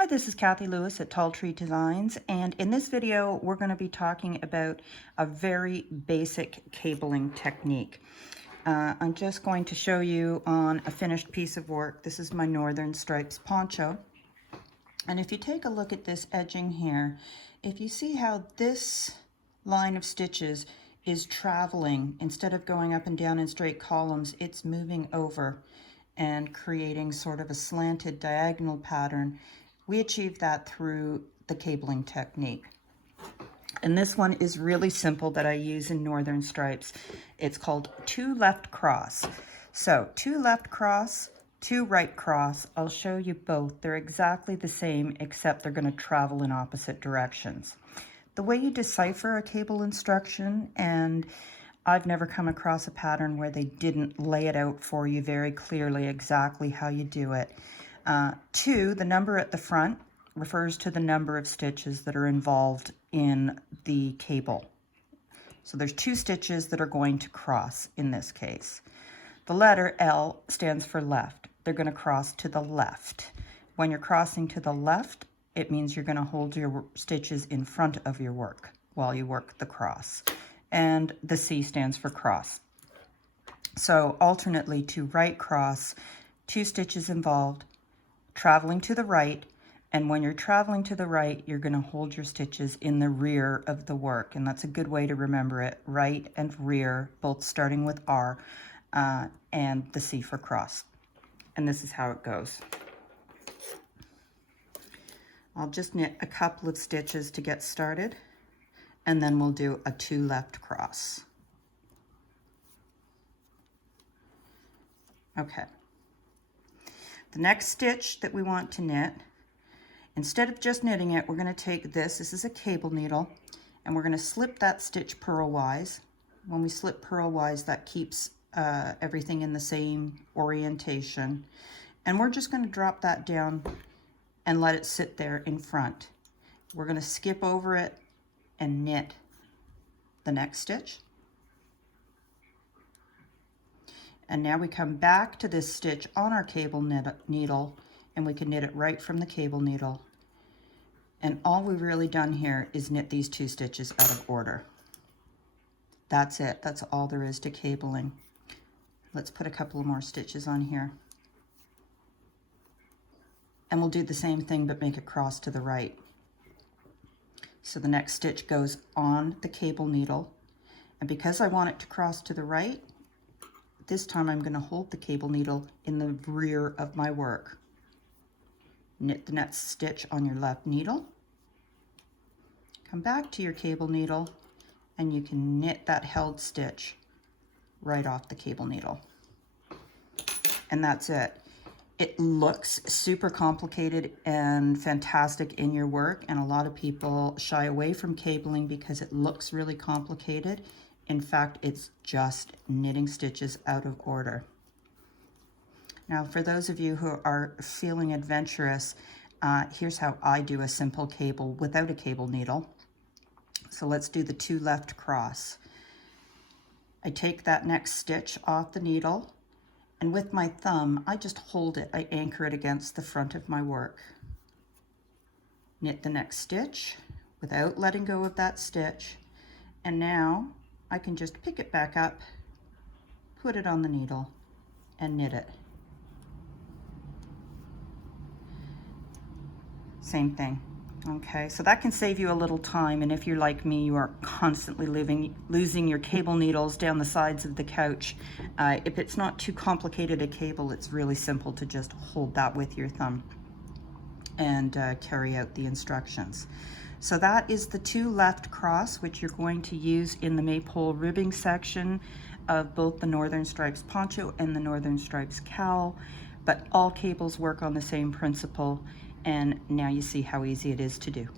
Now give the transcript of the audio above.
Hi, this is Kathy Lewis at Tall Tree Designs, and in this video we're going to be talking about a very basic cabling technique. I'm just going to show you on a finished piece of work. This is my Northern Stripes poncho, and if you take a look at this edging here, if you see how this line of stitches is traveling, instead of going up and down in straight columns, it's moving over and creating sort of a slanted diagonal pattern. We achieve that through the cabling technique. And this one is really simple that I use in Northern Stripes. It's called 2 left cross. So 2 left cross, 2 right cross. I'll show you both. They're exactly the same, except they're going to travel in opposite directions. The way you decipher a cable instruction, and I've never come across a pattern where they didn't lay it out for you very clearly exactly how you do it. 2, the number at the front, refers to the number of stitches that are involved in the cable. So there's 2 stitches that are going to cross in this case. The letter L stands for left. They're going to cross to the left. When you're crossing to the left, it means you're going to hold your stitches in front of your work while you work the cross. And the C stands for cross. So alternately, to right cross, 2 stitches involved, traveling to the right, and when you're traveling to the right, you're going to hold your stitches in the rear of the work, and that's a good way to remember it. Right and rear, both starting with R, and the C for cross. And this is how it goes. I'll just knit a couple of stitches to get started, and then we'll do a 2 left cross. Okay. The next stitch that we want to knit, instead of just knitting it, we're going to take this is a cable needle, and we're going to slip that stitch purlwise. When we slip purlwise, that keeps everything in the same orientation. And we're just going to drop that down and let it sit there in front. We're going to skip over it and knit the next stitch. And now we come back to this stitch on our cable needle, and we can knit it right from the cable needle. And all we've really done here is knit these 2 stitches out of order. That's it. That's all there is to cabling. Let's put a couple of more stitches on here. And we'll do the same thing, but make it cross to the right. So the next stitch goes on the cable needle. And because I want it to cross to the right, this time I'm going to hold the cable needle in the rear of my work. Knit the next stitch on your left needle. Come back to your cable needle, and you can knit that held stitch right off the cable needle. And that's it. It looks super complicated and fantastic in your work, and a lot of people shy away from cabling because it looks really complicated. In fact, it's just knitting stitches out of order. Now, for those of you who are feeling adventurous, here's how I do a simple cable without a cable needle. So let's do the 2 left cross. I take that next stitch off the needle, and with my thumb, I just hold it. I anchor it against the front of my work. Knit the next stitch without letting go of that stitch, and now I can just pick it back up, put it on the needle, and knit it. Same thing. Okay, so that can save you a little time, and if you're like me, you are constantly losing your cable needles down the sides of the couch. If it's not too complicated a cable, it's really simple to just hold that with your thumb and carry out the instructions. So that is the 2 left cross, which you're going to use in the maypole ribbing section of both the Northern Stripes poncho and the Northern Stripes cowl, but all cables work on the same principle, and now you see how easy it is to do.